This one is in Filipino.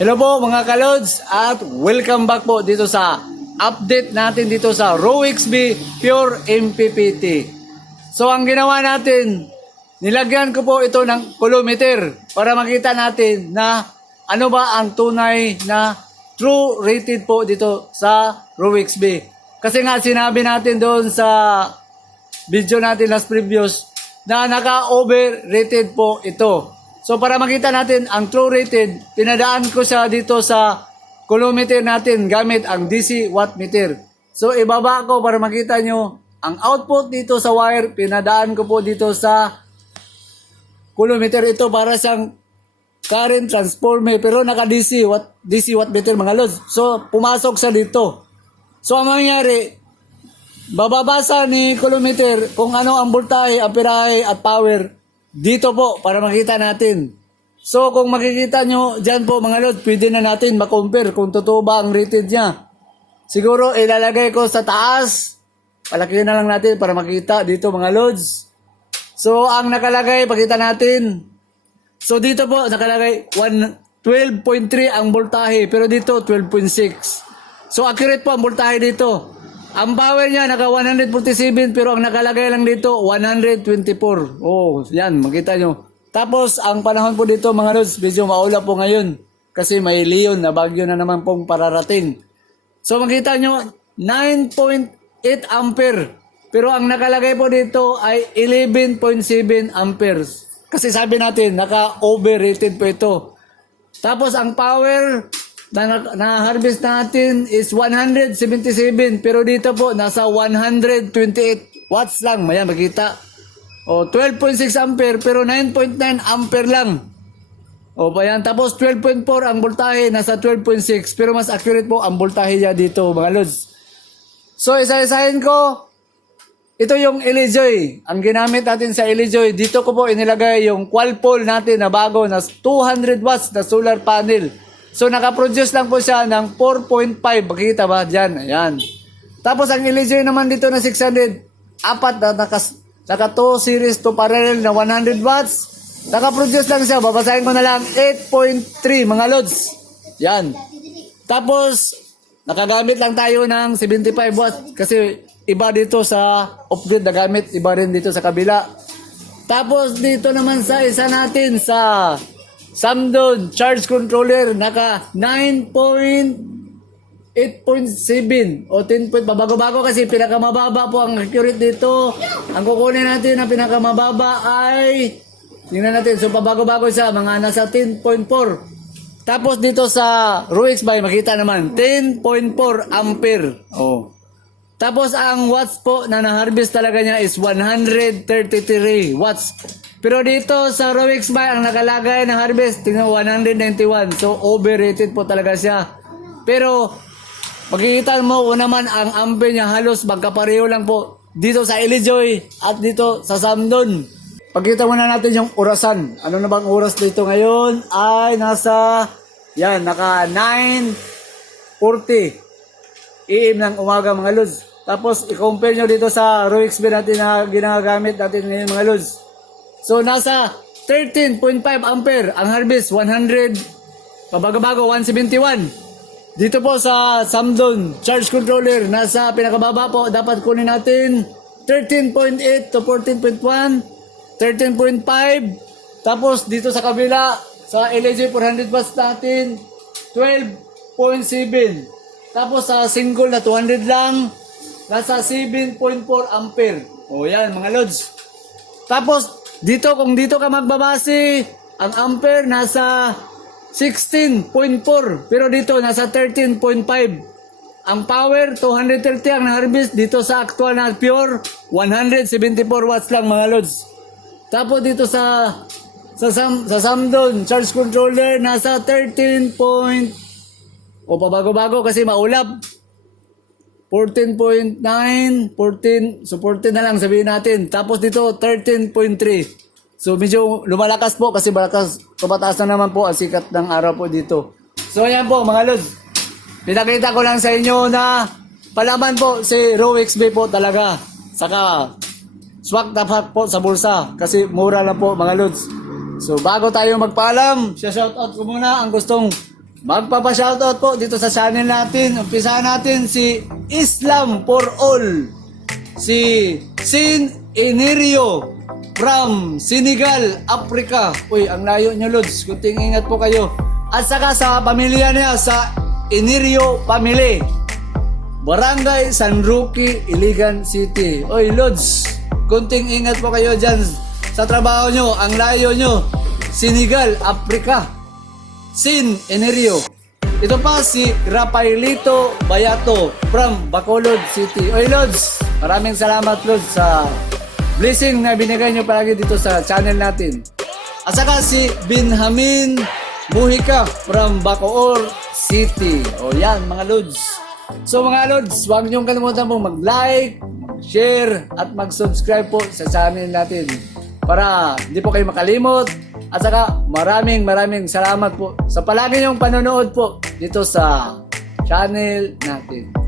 Hello po mga kalods at welcome back po dito sa update natin dito sa ROWXB Pure MPPT. So ang ginawa natin, nilagyan ko po ito ng kilometer para makita natin na ano ba ang tunay na true rated po dito sa ROWXB. Kasi nga sinabi natin doon sa video natin last previous na naka-overrated po ito. So para makita natin ang true rated, pinadaan ko siya dito sa kilometer natin gamit ang DC watt meter. So ibaba ko para makita nyo ang output dito sa wire, pinadaan ko po dito sa kilometer. Ito para siyang current transformer pero naka DC watt meter mga lods. So pumasok siya dito. So ang mangyayari, bababasa ni kilometer kung ano ang voltahe, amperahe at power dito po para makita natin. So kung makikita nyo dyan po mga lods, pwede na natin makompare kung totoo ba ang rated niya. Siguro ilalagay ko sa taas. Palaki na lang natin para makita dito mga lods. So ang nakalagay, pakita natin. So dito po nakalagay 12.3 ang voltahe pero dito 12.6. So accurate po ang voltahe dito. Ang power niya naka 147 pero ang nakalagay lang dito 124. Oh, yan, makita nyo. Tapos ang panahon po dito mga lods, medyo maulap po ngayon kasi may Leon na bagyo na naman pong pararating. So makita nyo 9.8 ampere pero ang nakalagay po dito ay 11.7 amperes. Kasi sabi natin naka-overrated po ito. Tapos ang power na harvest natin is 177 pero dito po nasa 128 watts lang. Mayan makita. O 12.6 ampere pero 9.9 ampere lang. O pa yan. Tapos 12.4 ang voltahe nasa 12.6 pero mas accurate po ang voltahe niya dito mga lods. So isa-isahin ko. Ito yung Elejoy. Ang ginamit natin sa Elejoy, dito ko po inilagay yung Qualpol natin na bago na 200 watts na solar panel. So nakaproduce lang po siya ng 4.5. Makikita ba dyan? Ayan. Tapos ang Elejoy naman dito na 600. Apat na naka 2 series to parallel na 100 watts. Nakaproduce lang siya. Babasahin ko na lang 8.3 mga lods. Yan. Tapos nakagamit lang tayo ng 75 watts. Kasi iba dito sa off-grid na gamit. Iba rin dito sa kabila. Tapos dito naman sa isa natin sa Samdon charge controller naka 9.8.7 o 10 point babago-bago kasi pinakamababa po ang accurate dito. Ang kukunin natin na pinakamababa ay tingnan natin. So pabago-bago siya mga nasa 10.4. Tapos dito sa ROWXB makita naman 10.4 ampere. Oh. Tapos ang watts po na na-harvest talaga niya is 133 watts. Pero dito sa ROWXB ang nakalagay na harvest, tingnan 191. So overrated po talaga siya. Pero makikita mo kung naman ang ampere niya halos magkapareho lang po dito sa Elejoy at dito sa Samdon. Pagkita muna natin yung orasan. Ano na bang oras dito ngayon? Ay nasa yan, naka 9:40 AM ng umaga mga lods. Tapos i-compare nyo dito sa ROWXB natin na ginagamit natin ngayon mga lods. So nasa 13.5 ampere ang harvest, 100 pabago-bago 171. Dito po sa Samdon charge controller nasa pinakababa po dapat kunin natin 13.8 to 14.1, 13.5. Tapos dito sa kabila sa LG 400 watts natin 12.7. Tapos sa single na 200 lang nasa 7.4 ampere. O yan mga lods. Tapos dito, kung dito ka magbabase, ang ampere nasa 16.4. Pero dito, nasa 13.5. Ang power, 230 ang harvest. Dito sa actual na pure, 174 watts lang mga lods. Tapos dito sa Samdon, charge controller, nasa 13. O pabago-bago kasi maulap. 14.9, 14, so 14 na lang sabihin natin. Tapos dito 13.3. So medyo lumalakas po kasi tumataas na naman po ang sikat ng araw po dito. So ayan po mga lods. Pinakita ko lang sa inyo na palaban po si ROWXB po talaga. Saka swak tapat po sa bulsa kasi mura lang po mga lods. So bago tayo magpaalam, shoutout ko muna ang gustong magpapa-shoutout po dito sa channel natin. Umpisahan natin si Islam for All, si Sin Enirio from Senegal, Africa. Uy, ang layo nyo, Lods. Kunting ingat po kayo. At saka sa pamilya niya, sa Enirio Family, Barangay San Roque, Iligan City. Uy, Lods, kunting ingat po kayo dyan sa trabaho nyo. Ang layo nyo, Senegal, Africa. Sin Enirio. Ito pa si Rafaelito Bayato from Bacolod City. Oy, Lods, maraming salamat, Lods, sa blessing na binigay nyo palagi dito sa channel natin. At saka si Benjamin Mujica from Bacoor City. O yan, mga Lods. So mga Lods, huwag niyong kalimutan pong mag-like, share, at mag-subscribe po sa channel natin para hindi po kayo makalimot. At saka maraming salamat po sa palagi niyong panonood po dito sa channel natin.